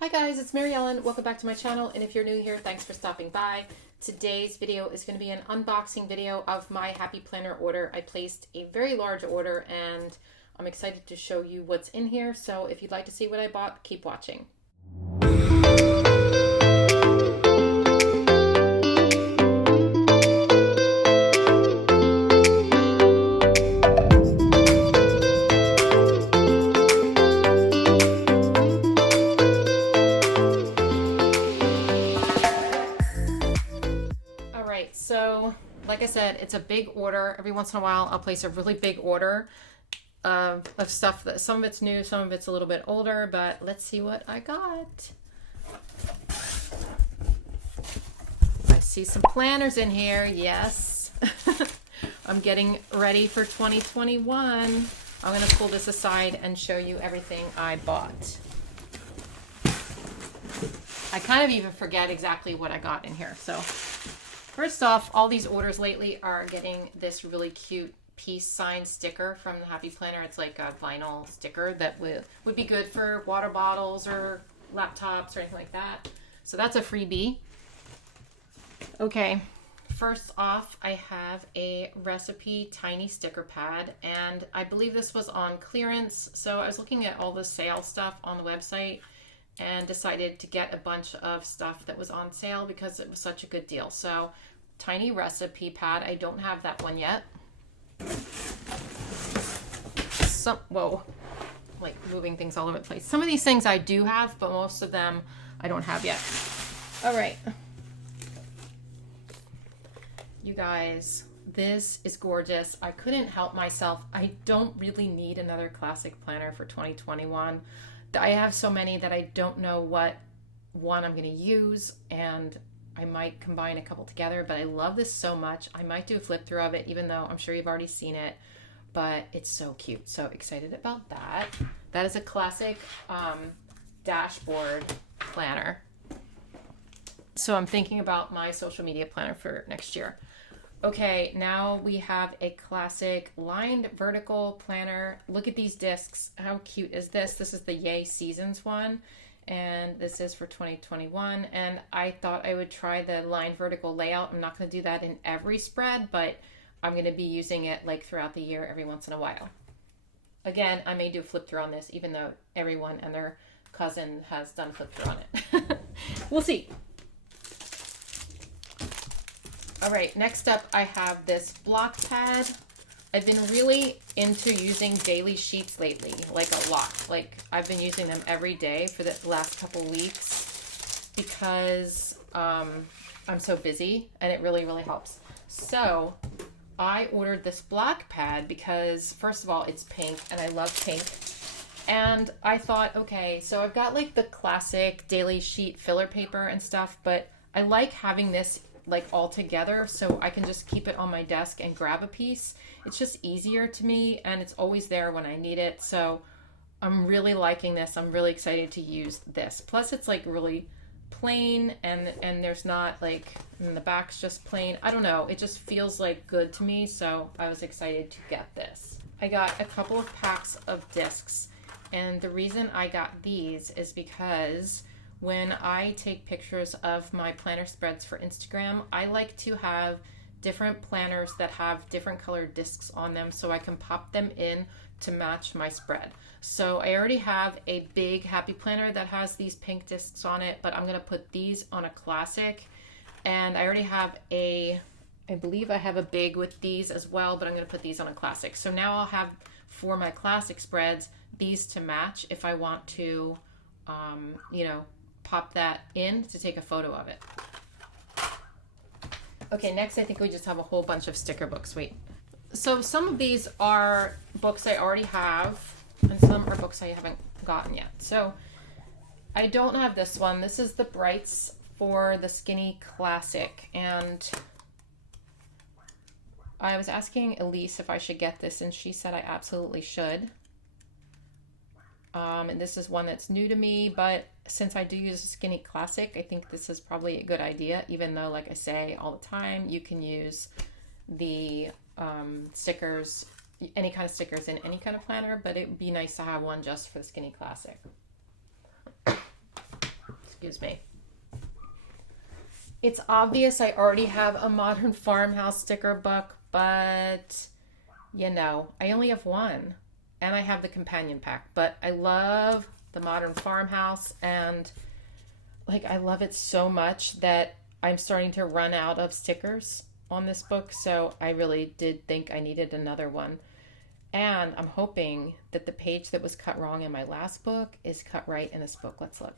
Hi guys, it's Mary Ellen. Welcome back to my channel, and if you're new here, thanks for stopping by. Today's video is going to be an unboxing video of my Happy Planner order. I placed a very large order and I'm excited to show you what's in here. So if you'd like to see what I bought, keep watching. So like I said, it's a big order. Every once in a while I'll place a really big order of stuff that some of it's new, some of it's a little bit older, but let's see what I got. I see some planners in here. Yes. I'm getting ready for 2021. I'm going to pull this aside and show you everything I bought. I kind of even forget exactly what I got in here. So first off, all these orders lately are getting this really cute peace sign sticker from the Happy Planner. It's like a vinyl sticker that would be good for water bottles or laptops or anything like that. So that's a freebie. Okay, first off, I have a recipe tiny sticker pad, and I believe this was on clearance. So I was looking at all the sale stuff on the website and decided to get a bunch of stuff that was on sale because it was such a good deal. So tiny recipe pad. I don't have that one yet. Whoa, like moving things all over the place. Some of these things I do have, but most of them I don't have yet. All right. You guys, this is gorgeous. I couldn't help myself. I don't really need another classic planner for 2021. I have so many that I don't know what one I'm going to use, and I might combine a couple together, but I love this so much. I might do a flip through of it, even though I'm sure you've already seen it, but it's so cute. So excited about that. That is a classic dashboard planner. So I'm thinking about my social media planner for next year. Okay, now we have a classic lined vertical planner. Look at these discs. How cute is this? This is the Yay Seasons one, and this is for 2021. And I thought I would try the lined vertical layout. I'm not going to do that in every spread, but I'm going to be using it like throughout the year every once in a while. Again, I may do a flip through on this, even though everyone and their cousin has done a flip through on it. We'll see. All right, next up I have this block pad. I've been really into using daily sheets lately, like a lot. Like I've been using them every day for the last couple weeks because I'm so busy, and it really, really helps. So I ordered this block pad because first of all, it's pink and I love pink. And I thought, okay, so I've got like the classic daily sheet filler paper and stuff, but I like having this like all together so I can just keep it on my desk and grab a piece. It's just easier to me, and it's always there when I need it. So I'm really liking this. I'm really excited to use this. Plus it's like really plain, and there's not like, and the back's just plain. I don't know, it just feels like good to me, so I was excited to get this. I got a couple of packs of discs, and the reason I got these is because when I take pictures of my planner spreads for Instagram, I like to have different planners that have different colored discs on them so I can pop them in to match my spread. So I already have a big Happy Planner that has these pink discs on it, but I'm going to put these on a classic. And I already have I believe I have a big with these as well, but I'm going to put these on a classic. So now I'll have, for my classic spreads, these to match if I want to, pop that in to take a photo of it. Okay, next I think we just have a whole bunch of sticker books. Wait. So some of these are books I already have, and some are books I haven't gotten yet. So I don't have this one. This is the Brights for the Skinny Classic, and I was asking Elise if I should get this, and she said I absolutely should. And this is one that's new to me, but since I do use a Skinny Classic, I think this is probably a good idea, even though, like I say all the time, you can use the stickers, any kind of stickers in any kind of planner, but it would be nice to have one just for the Skinny Classic. Excuse me. It's obvious I already have a Modern Farmhouse sticker book, but you know, I only have one. And I have the companion pack, but I love the Modern Farmhouse, and like I love it so much that I'm starting to run out of stickers on this book, so I really did think I needed another one. And I'm hoping that the page that was cut wrong in my last book is cut right in this book. Let's look.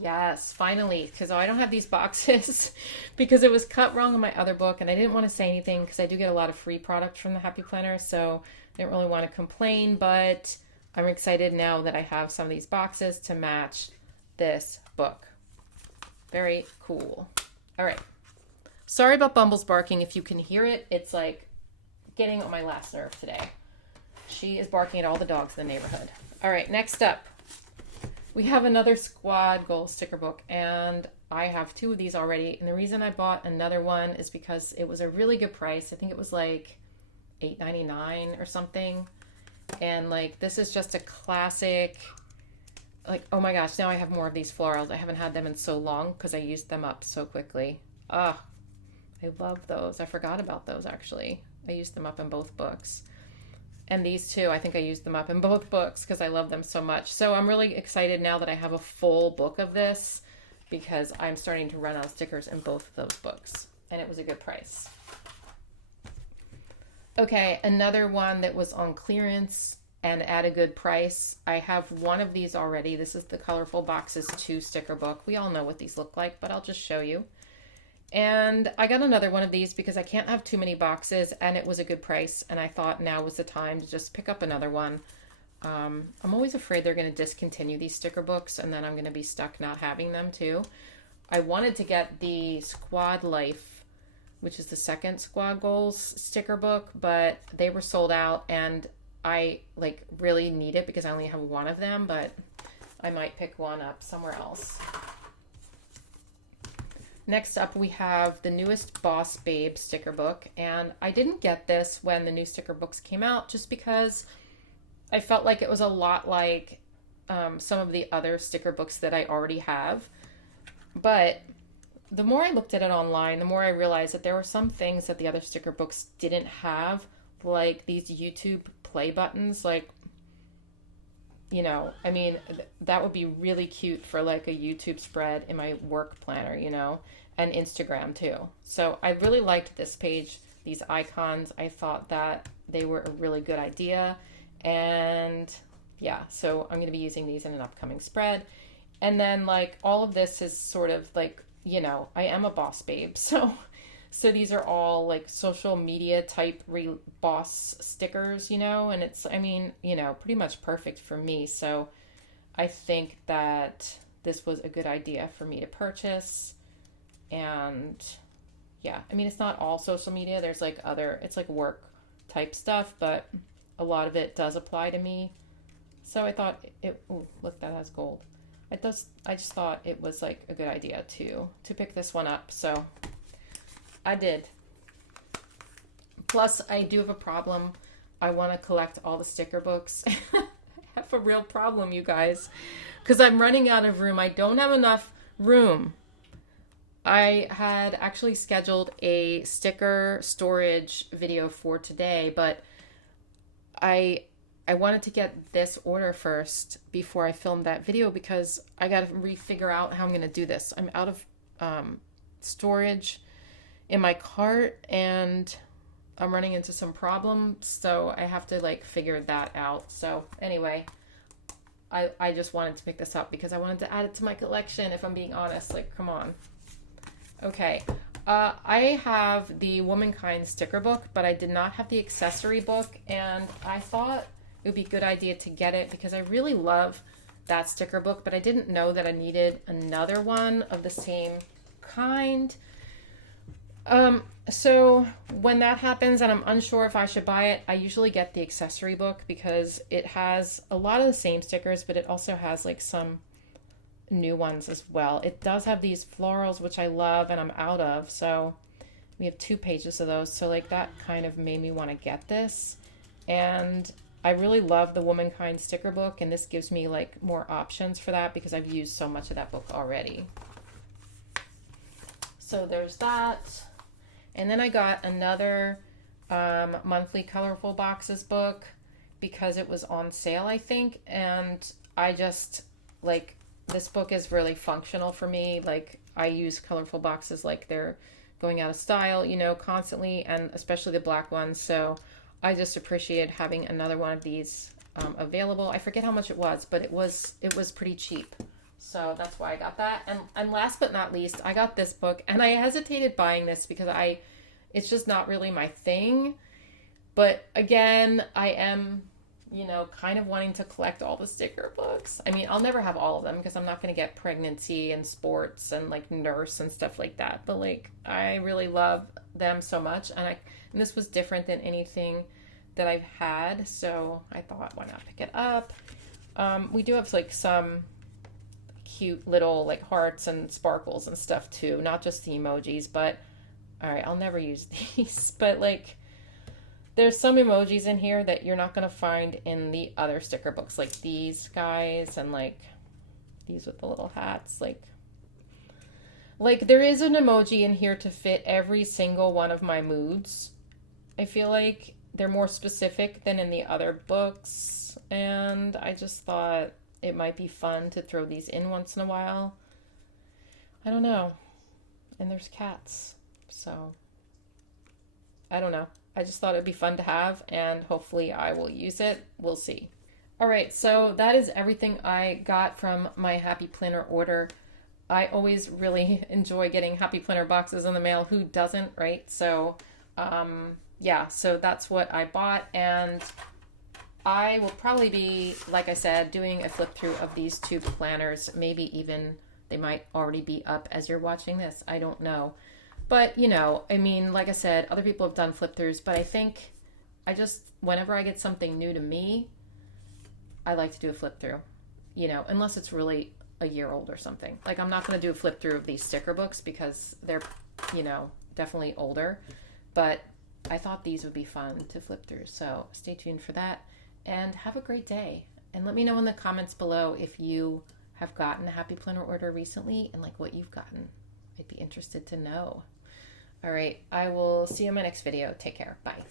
Yes, finally, because I don't have these boxes because it was cut wrong in my other book, and I didn't want to say anything because I do get a lot of free products from the Happy Planner, so I didn't really want to complain, but I'm excited now that I have some of these boxes to match this book. Very cool. All right. Sorry about Bumble's barking. If you can hear it, it's like getting on my last nerve today. She is barking at all the dogs in the neighborhood. All right, next up. We have another squad goal sticker book, and I have two of these already. And the reason I bought another one is because it was a really good price. I think it was like $8.99 or something. And like, this is just a classic, like, oh my gosh, now I have more of these florals. I haven't had them in so long because I used them up so quickly. Ah, I love those. I forgot about those actually. I used them up in both books. And these two, I think I used them up in both books because I love them so much. So I'm really excited now that I have a full book of this because I'm starting to run out of stickers in both of those books. And it was a good price. Okay, another one that was on clearance and at a good price. I have one of these already. This is the Colorful Boxes 2 sticker book. We all know what these look like, but I'll just show you. And I got another one of these because I can't have too many boxes, and it was a good price, and I thought now was the time to just pick up another one. I'm always afraid they're going to discontinue these sticker books, and then I'm going to be stuck not having them too. I wanted to get the Squad Life, which is the second Squad Goals sticker book, but they were sold out, and I like really need it because I only have one of them, but I might pick one up somewhere else. Next up, we have the newest Boss Babe sticker book, and I didn't get this when the new sticker books came out just because I felt like it was a lot like some of the other sticker books that I already have. But the more I looked at it online, the more I realized that there were some things that the other sticker books didn't have, like these YouTube play buttons, like, you know, I mean, that would be really cute for like a YouTube spread in my work planner, you know, and Instagram too. So I really liked this page, these icons. I thought that they were a really good idea. And yeah, so I'm going to be using these in an upcoming spread. And then like all of this is sort of like, you know, I am a boss babe. So these are all like social media type boss stickers, you know, and it's, I mean, you know, pretty much perfect for me. So I think that this was a good idea for me to purchase. And yeah, I mean, it's not all social media. There's like other, it's like work type stuff, but a lot of it does apply to me. So I thought it, oh, look, that has gold. I just thought it was like a good idea to pick this one up. So I did. Plus, I do have a problem. I want to collect all the sticker books. I have a real problem, you guys, because I'm running out of room. I don't have enough room. I had actually scheduled a sticker storage video for today, but I wanted to get this order first before I filmed that video because I got to refigure out how I'm going to do this. I'm out of storage in my cart and I'm running into some problems, so I have to like figure that out. So anyway, I just wanted to pick this up because I wanted to add it to my collection, if I'm being honest. Like, come on. Okay, I have the Womankind sticker book, but I did not have the accessory book, and I thought it would be a good idea to get it because I really love that sticker book, but I didn't know that I needed another one of the same kind. So when that happens and I'm unsure if I should buy it, I usually get the accessory book because it has a lot of the same stickers, but it also has like some new ones as well. It does have these florals, which I love and I'm out of. So we have 2 pages of those. So like that kind of made me want to get this. And I really love the Womankind sticker book, and this gives me like more options for that because I've used so much of that book already. So there's that. And then I got another monthly Colorful Boxes book because it was on sale, I think. And I just, like, this book is really functional for me. Like, I use Colorful Boxes like they're going out of style, you know, constantly, and especially the black ones. So I just appreciate having another one of these available. I forget how much it was, but it was pretty cheap. So that's why I got that. And last but not least, I got this book, and I hesitated buying this because it's just not really my thing. But again, I am, you know, kind of wanting to collect all the sticker books. I mean, I'll never have all of them because I'm not going to get pregnancy and sports and like nurse and stuff like that. But like, I really love them so much. And this was different than anything that I've had. So I thought, why not pick it up? We do have like some cute little like hearts and sparkles and stuff too. Not just the emojis, but all right, I'll never use these. But like, there's some emojis in here that you're not going to find in the other sticker books, like these guys and like these with the little hats. Like there is an emoji in here to fit every single one of my moods. I feel like they're more specific than in the other books, and I just thought it might be fun to throw these in once in a while. I don't know. And there's cats, so I don't know. I just thought it'd be fun to have, and hopefully I will use it. We'll see. All right, so that is everything I got from my Happy Planner order. I always really enjoy getting Happy Planner boxes in the mail. Who doesn't, right? So, yeah, so that's what I bought, and I will probably be, like I said, doing a flip through of these two planners. Maybe even they might already be up as you're watching this. I don't know. But, you know, I mean, like I said, other people have done flip throughs, but I think whenever I get something new to me, I like to do a flip through, you know, unless it's really a year old or something. Like, I'm not going to do a flip through of these sticker books because they're, you know, definitely older. But I thought these would be fun to flip through. So stay tuned for that, and have a great day. And let me know in the comments below if you have gotten a Happy Planner order recently and like what you've gotten. I'd be interested to know. All right, I will see you in my next video. Take care. Bye.